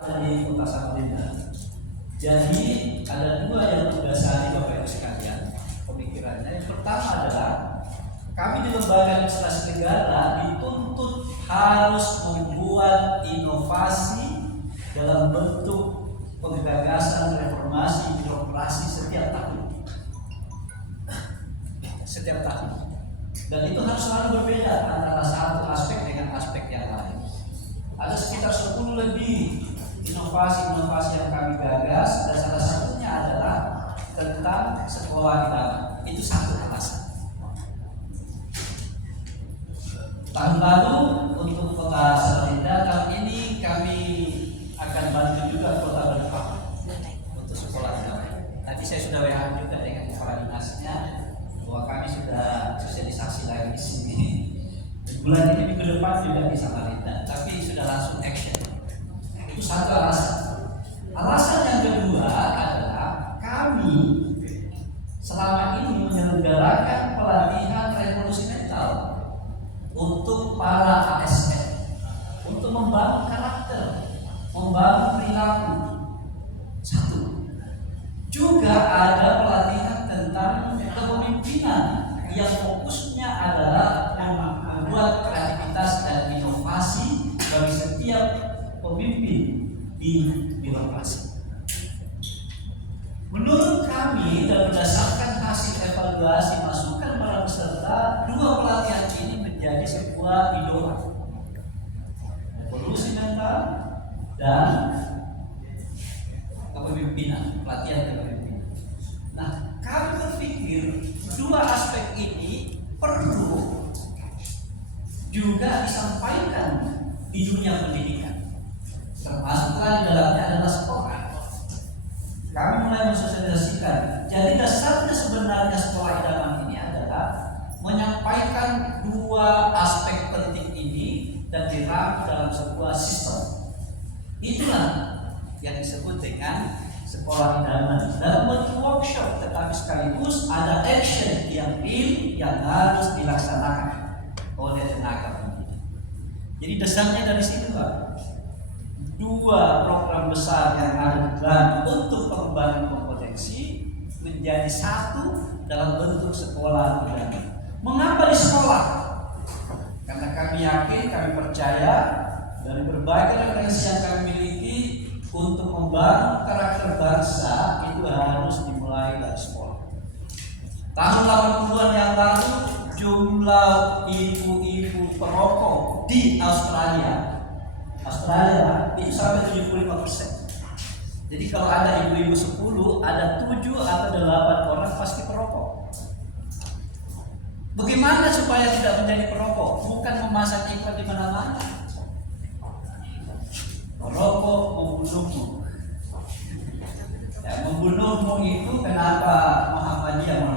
di Kota Samarinda. Jadi ada dua yang mendasari Bapak Ibu sekalian pemikirannya. Yang pertama adalah kami di lembaga administrasi negara dituntut harus membuat inovasi dalam bentuk penggagasan reformasi birokrasi setiap tahun. Dan itu harus selalu berbeda antara satu aspek dengan aspek yang lain. Ada sekitar 10 lebih inovasi-inovasi yang kami gagas, dan salah satunya adalah tentang sekolah agama. Itu satu alasan. Tahun lalu untuk Kota Samarinda, tahun ini kami akan bantu juga Kota Balikpapan untuk sekolah agama. Tadi saya sudah WA juga dengan kepala dinasnya bahwa kami sudah sosialisasi lagi di sini. Bulan ini minggu depan juga di Samarinda, tapi sudah langsung action. Itu satu alasan. Alasan yang kedua adalah kami selama ini menyelenggarakan pelatihan revolusi mental untuk para ASN, untuk membangun karakter, membangun perilaku. Satu. Juga ada pelatihan tentang kepemimpinan yang fokusnya adalah membuat kreativitas dan inovasi bagi setiap pemimpin di birokrasi. Menurut kami dan berdasarkan hasil evaluasi masukan para peserta, dua pelatihan ini menjadi sebuah idola. Revolusi mental dan kepemimpinan, pelatihan kepemimpinan. Nah, kami berpikir dua aspek ini perlu juga disampaikan di dunia pendidikan, termasuk di dalamnya adalah sekolah. Kami mulai mensosialisasikan. Jadi dasarnya sebenarnya sekolah idaman ini adalah menyampaikan dua aspek penting ini dan dirangkum dalam sebuah sistem. Itulah yang disebut dengan sekolah idaman dalam bentuk workshop, tetapi sekaligus ada action yang real yang harus dilaksanakan oleh tenaga pendidik. Jadi dasarnya dari situ, Pak. Dua program besar yang ada untuk pengembangan kompetensi menjadi satu dalam bentuk sekolah idaman. Mengapa di sekolah? Karena kami yakin, kami percaya dari berbagai referensi yang kami miliki, untuk membangun karakter bangsa itu harus dimulai dari sekolah. Tahun 80-an yang lalu jumlah ibu-ibu perokok di Australia itu sampai 75%. Jadi kalau ada ibu-ibu 10, ada 7 atau 8 orang pasti perokok. Bagaimana supaya tidak menjadi perokok? Bukan memasang iklan di mana-mana. Merokok membunuhmu. Ya, membunuhmu itu kenapa Muhammadiyah,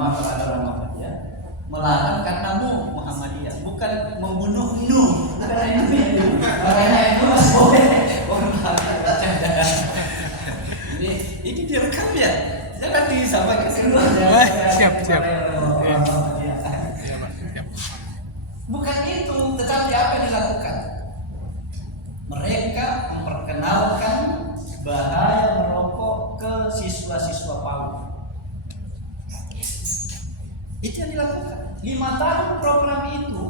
melarang karena Muhammadiyah, bukan membunuh nu. Karena itu masih boleh. Ini direkam ya, jangan disampaikan keluar ya. Siap. Bukan itu, tetapi apa yang dilakukan? Mereka memperkenalkan bahaya merokok ke siswa-siswa PAUD. Itu yang dilakukan. 5 tahun program itu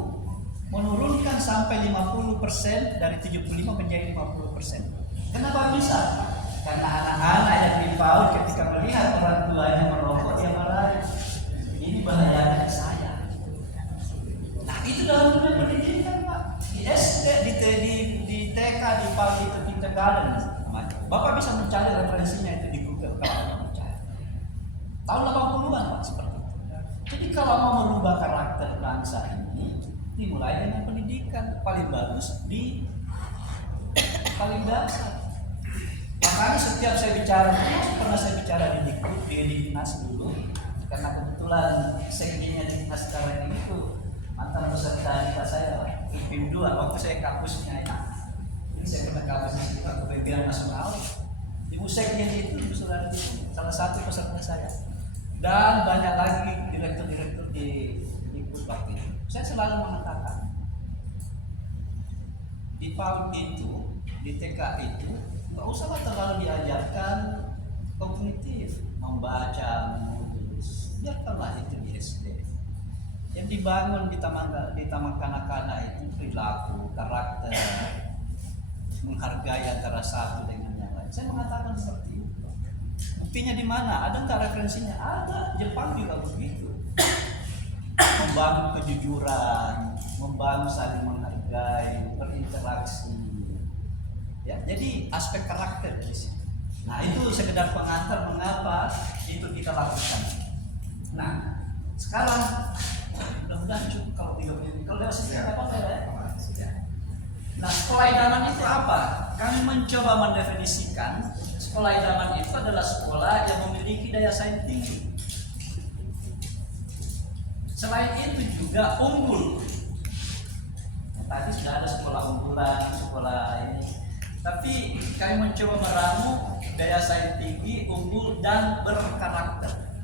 menurunkan sampai 50% dari 75 menjadi 50%. Kenapa bisa? Karena anak-anak yang di PAUD ketika melihat orang tuanya merokok, dia marah. Ini bahaya saya. Nah, itu dalam dunia pendidikan, Pak. Di SD, di TK, di PAUD, itu kindergarten. Bapak bisa mencari referensinya itu di Google kalau mencari. Tahun 80-an, Pak, seperti itu. Jadi kalau mau merubah karakter bangsa ini, dimulai dengan pendidikan. Paling bagus di paling dasar. Makanya setiap saya bicara, pernah saya bicara di Dinas dulu, karena kebetulan sekjennya di Dinas sekarang ini tuh mantan peserta kita saya, PIM 2, waktu saya kampusnya ini. Saya pernah kampus juga kepemimpinan nasional. Ibu sekjen itu salah satu peserta saya. Dan banyak lagi direktur-direktur di waktu itu. Saya selalu mengatakan di PAUD itu, di TK itu nggak usah dibangun di taman kanak-kanak itu perilaku, karakter, menghargai antara satu dengan yang lain. Saya mengatakan seperti itu. Buktinya di mana? Ada nggak referensinya? Ada. Jepang juga begitu. Membangun kejujuran, membangun saling menghargai, berinteraksi. Ya, jadi aspek karakter di sini. Nah, itu sekedar pengantar mengapa itu kita lakukan. Nah, sekarang mudah-mudahan cukup kalau 3 menit. Kalau lewat sini apa ya? Nah, sekolah idaman itu apa? Kami mencoba mendefinisikan sekolah idaman itu adalah sekolah yang memiliki daya saing tinggi. Selain itu juga unggul. Tadi sudah ada sekolah unggulan, sekolah ini. Tapi kami mencoba meramu daya saing tinggi, unggul, dan berkarakter.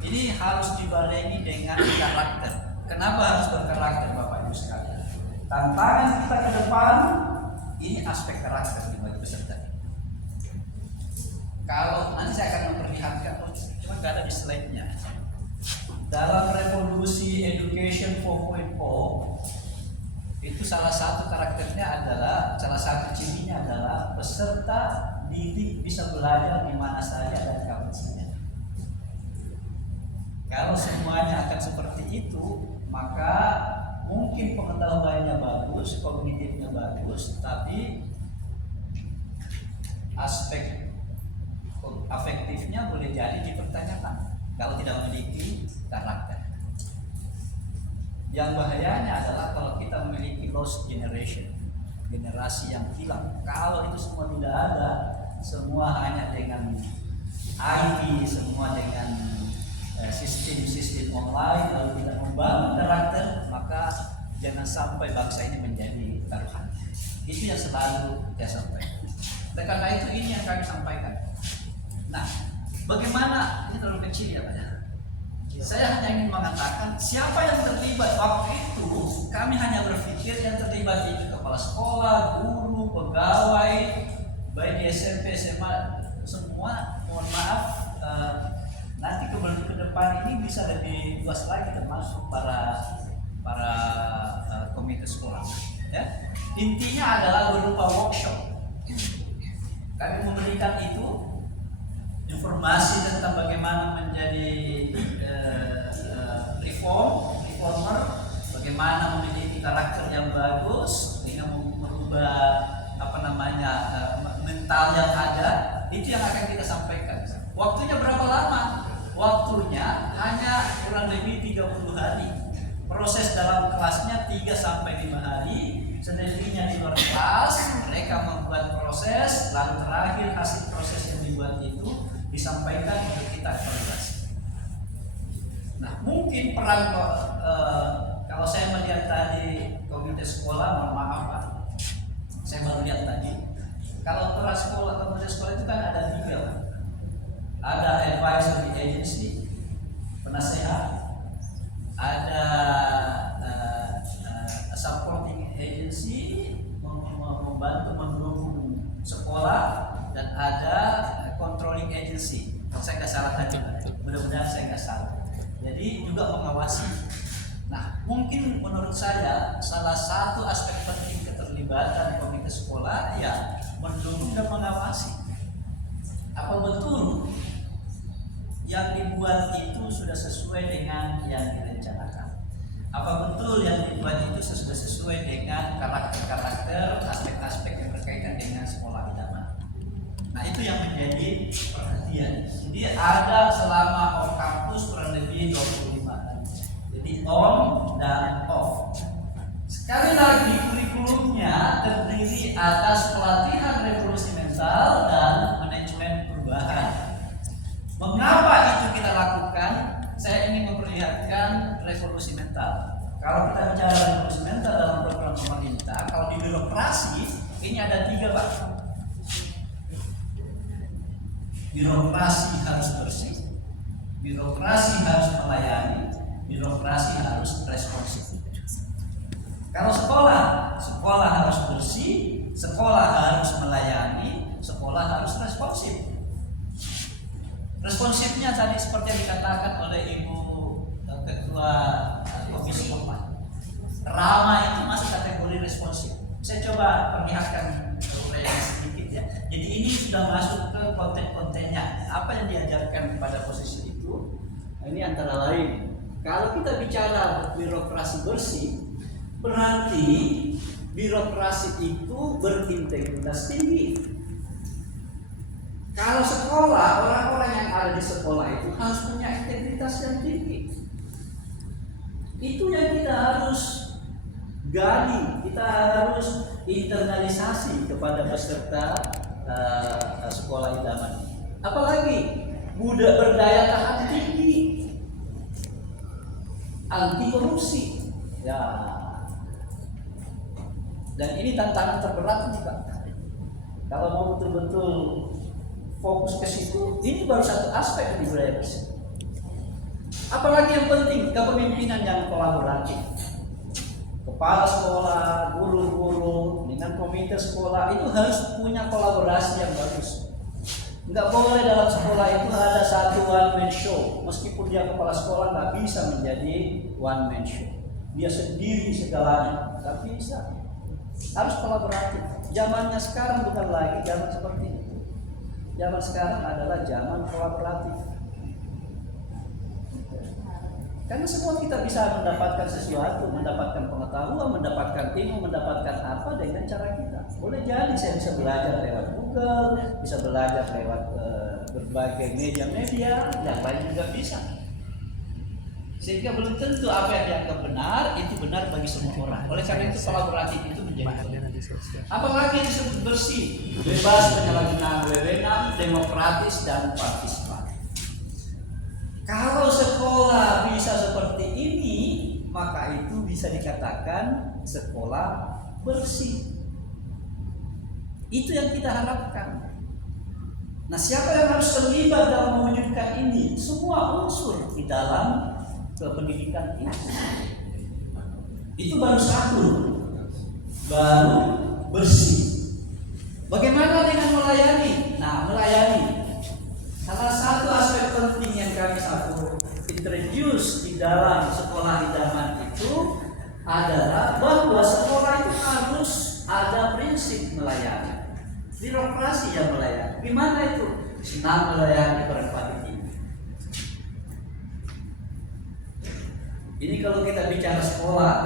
Ini harus dibarengi dengan karakter. Kenapa harus berkarakter, Bapak Ibu sekalian? Tantangan kita ke depan ini aspek karakter bagi peserta. Kalau nanti saya akan memperlihatkan, cuma nggak ada di slide-nya. Dalam revolusi education 4.0 itu salah satu karakternya adalah, salah satu cirinya adalah peserta didik bisa belajar di mana saja dan kapan saja. Kalau semuanya akan seperti itu, maka mungkin pengetahuannya bagus, kognitifnya bagus, tapi aspek afektifnya boleh jadi dipertanyakan kalau tidak memiliki karakter. Yang bahayanya adalah kalau kita memiliki lost generation, generasi yang hilang. Kalau itu semua tidak ada, semua hanya dengan IT, semua dengan sistem-sistem online, lalu tidak membangun karakter, maka jangan sampai bangsa ini menjadi taruhan. Itu yang selalu saya sampaikan. Dan karena itu ini yang kami sampaikan. Nah, bagaimana ini terlalu kecil ya Pak? Saya hanya ingin mengatakan siapa yang terlibat waktu itu. Kami hanya berpikir yang terlibat itu kepala sekolah, guru, pegawai, baik di SMP, SMA, semua. Mohon maaf, nanti ke depan ini bisa lebih luas lagi termasuk para komite sekolah. Ya. Intinya adalah berupa workshop. Kami memberikan itu informasi tentang bagaimana menjadi reformer, bagaimana memiliki karakter yang bagus dengan merubah mental yang ada. Itu yang akan kita sampaikan. Waktunya berapa lama? Waktunya hanya kurang lebih 30 hari. Proses dalam kelasnya 3 sampai 5 hari. Selebihnya di luar kelas, mereka membuat proses, lalu terakhir hasil proses yang dibuat itu disampaikan untuk kita evaluasi. Nah, mungkin peran kalau saya melihat tadi komite sekolah, mohon maaf Pak, saya baru lihat tadi. Kalau peran sekolah, komite sekolah itu kan ada 3 Pak. Ada advisory agency, penasehat, ada supporting agency, membantu mendukung sekolah, dan ada controlling agency. Saya nggak salah tadi, mudah-mudahan saya nggak salah. Jadi juga mengawasi. Nah, mungkin menurut saya salah satu aspek penting keterlibatan komite sekolah ya mendukung dan mengawasi. Apa betul yang dibuat itu sudah sesuai dengan yang direncanakan? Apa betul yang dibuat itu sudah sesuai dengan karakter-karakter, aspek-aspek yang berkaitan dengan sekolah idaman? Nah, itu yang menjadi perhatian. Jadi ada selama off campus kurang lebih 25 hari. Jadi on dan off. Sekali lagi kurikulumnya terdiri atas pelatihan revolusi mental dan manajemen perubahan. Mengapa itu kita lakukan? Saya ingin memperlihatkan revolusi mental. Kalau kita bicara revolusi mental dalam program pemerintah, kalau di birokrasi ini ada 3 Pak. Birokrasi harus bersih, birokrasi harus melayani, birokrasi harus responsif. Kalau sekolah harus bersih, sekolah harus melayani, sekolah harus responsif. Responsifnya tadi seperti yang dikatakan oleh Ibu Ketua Komite office online. Ramah itu masuk kategori responsif. Saya coba perlihatkan uraian sedikit ya. Jadi ini sudah masuk ke konten-kontennya. Apa yang diajarkan pada posisi itu? Nah, ini antara lain. Kalau kita bicara birokrasi bersih, berarti birokrasi itu berintegritas tinggi. Kalau sekolah, orang-orang yang ada di sekolah itu harus punya integritas yang tinggi. Itu yang kita harus gali, kita harus internalisasi kepada peserta sekolah idaman. Apalagi berdaya tahan tinggi, anti korupsi, ya. Dan ini tantangan terberat nih Pak. Kalau mau betul-betul fokus ke situ, ini baru satu aspek di budaya bersih. Apalagi yang penting, kepemimpinan yang kolaboratif. Kepala sekolah, guru-guru, dengan komite sekolah itu harus punya kolaborasi yang bagus. Nggak boleh dalam sekolah itu ada satu one man show. Meskipun dia kepala sekolah nggak bisa menjadi one man show. Dia sendiri segalanya, nggak bisa. Harus kolaboratif. Zamannya sekarang bukan lagi zaman seperti itu. Zaman sekarang adalah zaman kolaboratif. Karena semua kita bisa mendapatkan sesuatu, mendapatkan pengetahuan, mendapatkan ilmu, mendapatkan apa dengan cara kita. Boleh jadi saya bisa belajar lewat Google, bisa belajar lewat berbagai media-media, yang lain juga bisa. Sehingga belum tentu apa yang dianggap benar itu benar bagi semua orang. Oleh karena itu kolaboratif itu menjadi penting. Apalagi disebut bersih, bebas penyalahgunaan wewenang, demokratis dan partisipatif. Kalau sekolah bisa seperti ini, maka itu bisa dikatakan sekolah bersih. Itu yang kita harapkan. Nah, siapa yang harus terlibat dalam mewujudkan ini? Semua unsur di dalam pendidikan ini. Itu baru satu, baru bersih. Bagaimana dengan melayani? Nah, melayani. Salah satu aspek penting yang kami introduce di dalam sekolah idaman itu adalah bahwa sekolah itu harus ada prinsip melayani. Birokrasi yang melayani. Gimana itu? Senang melayani, berempati tinggi. Ini kalau kita bicara sekolah,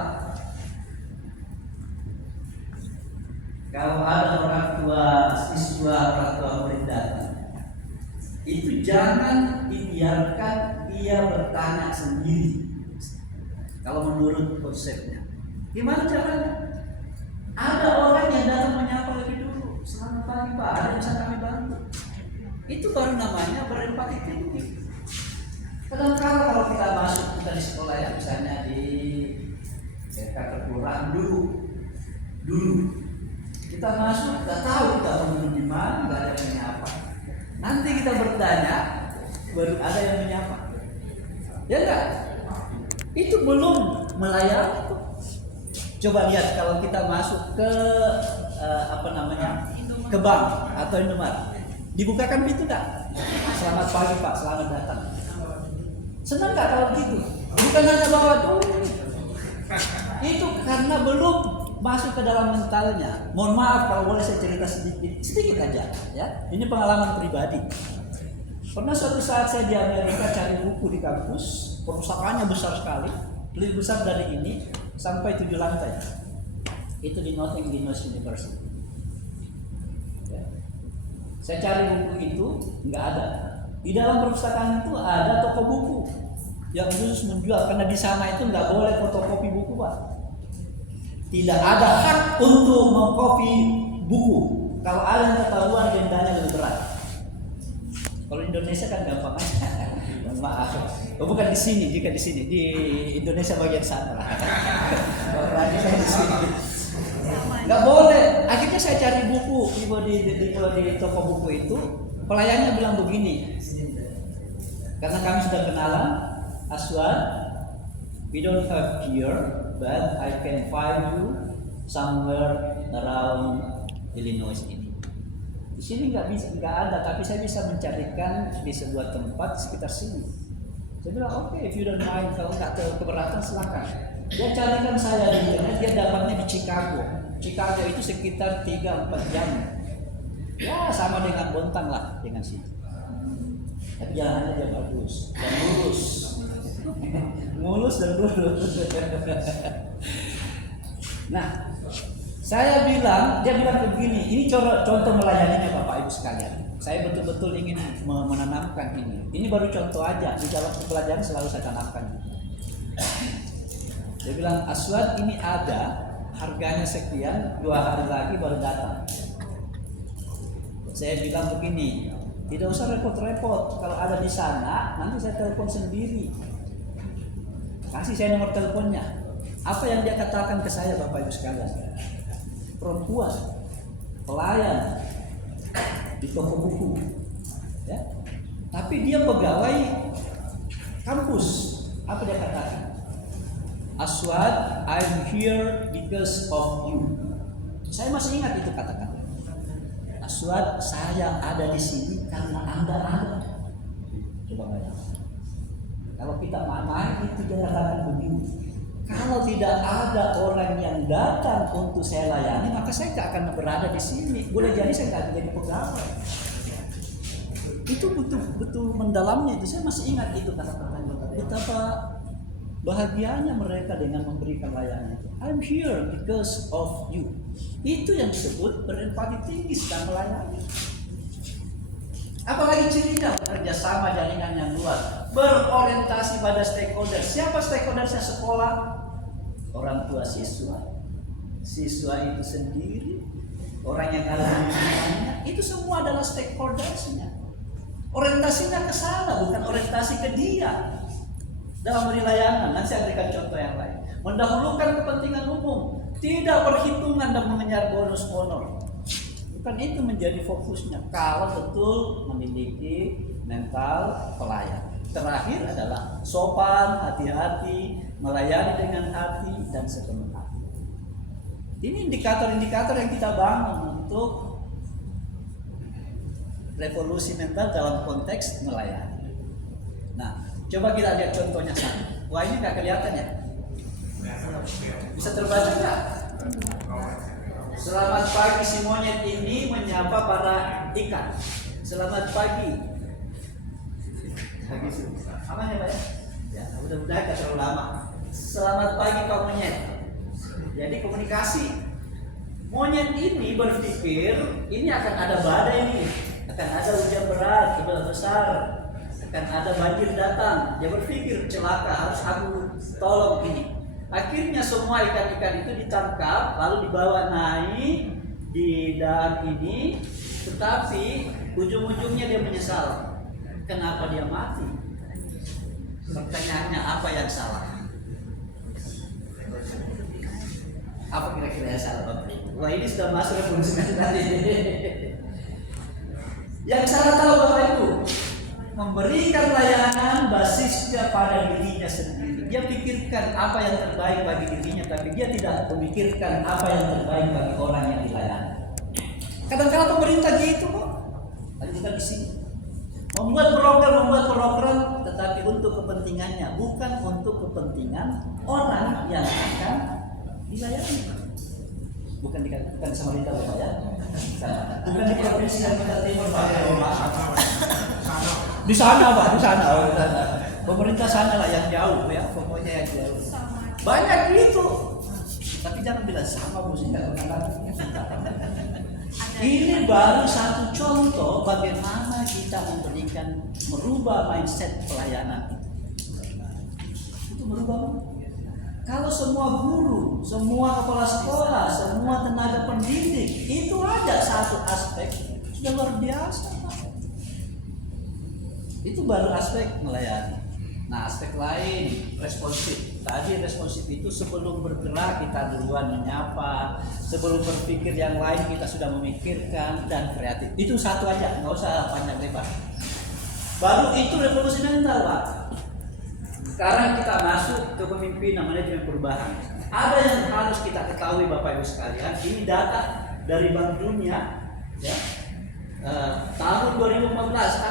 kalau ada orang tua siswa, orang tua murid datang, itu jangan dibiarkan dia bertanya sendiri. Kalau menurut konsepnya, gimana caranya? Ada orang yang datang menyapa lebih dulu. Selamat pagi Pak, ada yang bisa kami bantu. Itu baru namanya berempati tinggi. Kadang-kadang kalau kita masuk kita di sekolah ya, misalnya di kantor kelurahan dulu kita masuk, nggak tahu kita menuju di mana, nggak ada yang menyapa. Nanti kita bertanya, baru ada yang menyapa. Ya enggak? Itu belum melayani tuh. Coba lihat kalau kita masuk ke ke bank atau Indomaret, dibukakan pintu enggak? Selamat pagi Pak, selamat datang. Senang nggak kalau gitu? Bukan hanya bawa duit. Itu karena belum masuk ke dalam mentalnya. Mohon maaf kalau boleh saya cerita sedikit aja ya. Ini pengalaman pribadi. Pernah suatu saat saya di Amerika cari buku di kampus, perpustakaannya besar sekali, lebih besar dari ini sampai 7 lantai. Itu di Nottingham University. Ya. Saya cari buku itu nggak ada. Di dalam perpustakaan itu ada toko buku yang khusus menjual, karena di sana itu nggak boleh fotokopi buku Pak. Tidak ada hak untuk mengkopi buku. Kalau ada yang ketahuan dendanya lebih berat. Kalau Indonesia kan gampang aja. Maaf. Oh, bukan di sini, jika di sini di Indonesia bagian sana lah. Orangnya saya di sini. Nggak boleh. Akhirnya saya cari buku di toko buku itu. Pelayannya bilang begini. Karena kami sudah kenalan, Aswan, we don't have here, but I can find you somewhere around Illinois ini. Di sini nggak ada, tapi saya bisa mencarikan di sebuah tempat sekitar sini. Saya bilang oke, if you don't mind, kalau nggak keberatan silakan. Dia carikan saya di internet, dia dapatnya di Chicago. Chicago itu sekitar 3-4 jam. Ya sama dengan Bontang lah dengan sini. Tapi jalannya dia bagus dan lurus. Mulus dan lurus. Nah, dia bilang begini, ini contoh melayaninya Bapak Ibu sekalian. Saya betul-betul ingin menanamkan ini. Ini baru contoh aja, di dalam pelajaran selalu saya tanamkan. Dia bilang, Aswad ini ada, harganya sekian, 2 hari lagi baru datang. Saya bilang begini, tidak usah repot-repot, kalau ada di sana, nanti saya telepon sendiri. Kasih saya nomor teleponnya. Apa yang dia katakan ke saya Bapak Ibu sekalian? Perempuan, pelayan di toko buku, ya. Tapi dia pegawai kampus. Apa dia katakan? Aswad, I'm here because of you. Saya masih ingat itu kata-kata. Aswad, saya ada di sini karena Anda ada. Coba bayangkan. Kalau kita main itu dia katakan begini. Kalau tidak ada orang yang datang untuk saya layani, maka saya tidak akan berada di sini. Boleh jadi saya tidak jadi pegawai. Itu betul-betul mendalamnya itu. Saya masih ingat itu kata-katanya. Betapa bahagianya mereka dengan memberikan layanan itu. I'm here because of you. Itu yang disebut berempati tinggi sedang melayani. Apalagi cerita kerjasama jaringan yang luas, berorientasi pada stakeholder. Siapa stakeholdersnya? Sekolah, orang tua siswa itu sendiri, orang yang ada di lingkungannya, itu semua adalah stakeholdersnya. Orientasinya ke sana, bukan orientasi ke dia. Dalam beri layanan, nanti saya berikan contoh yang lain. Mendahulukan kepentingan umum, tidak perhitungan dan mengejar bonus honor. Bukan itu menjadi fokusnya kalau betul memiliki mental pelayan. Terakhir adalah sopan, hati-hati, melayani dengan hati dan sepenuh hati. Ini indikator-indikator yang kita bangun untuk revolusi mental dalam konteks melayani. Nah, coba kita lihat contohnya sana. Wah, ini nggak kelihatan ya? Bisa terbaca nggak? Selamat pagi, si monyet ini menyapa para ikan. Selamat pagi. Aman ya Pak ya? Ya, mudah-mudahan tidak terlalu lama. Selamat pagi Pak Monyet. Jadi komunikasi. Monyet ini berpikir ini akan ada badai nih, akan ada hujan berat, hujan besar, akan ada banjir datang. Dia berpikir celaka, harus aku tolong ini. Akhirnya semua ikan-ikan itu ditangkap lalu dibawa naik di dam ini, tetapi ujung-ujungnya dia menyesal. Kenapa dia mati? Pertanyaannya, apa yang salah? Apa kira-kira yang salah Bapak Ibu? Wah, ini sudah masuk revolusi mental tadi. Yang salah tahu Bapak Ibu? Memberikan layanan basisnya pada dirinya sendiri. Dia pikirkan apa yang terbaik bagi dirinya, tapi dia tidak memikirkan apa yang terbaik bagi orang yang dilayani. Kadang-kadang pemerintah gitu kok. Tadi kita di sini membuat program, tetapi untuk kepentingannya, bukan untuk kepentingan orang yang akan dilayani. Bukan di Samarinda Bapak ya. Bukan di provinsi yang kita timur Pak. Di sana Pak, di sana. Pemerintah sana lah yang jauh ya, pokoknya yang jauh. Banyak gitu. Tapi jangan bilang sama musiknya. Ini baru satu contoh bagaimana kita merubah mindset pelayanan itu. Itu merubah. Kalau semua guru, semua kepala sekolah, semua tenaga pendidik itu ada satu aspek, sudah luar biasa. Itu baru aspek melayani. Nah, aspek lain responsif. Tadi responsif itu sebelum bergerak kita duluan menyapa, sebelum berpikir yang lain kita sudah memikirkan, dan kreatif. Itu satu aja, nggak usah panjang lebar. Baru itu revolusi mental Pak. Sekarang kita masuk ke pemimpinan manajemen perubahan. Ada yang harus kita ketahui Bapak Ibu sekalian. Ini data dari Bank Dunia, ya, tahun 2015.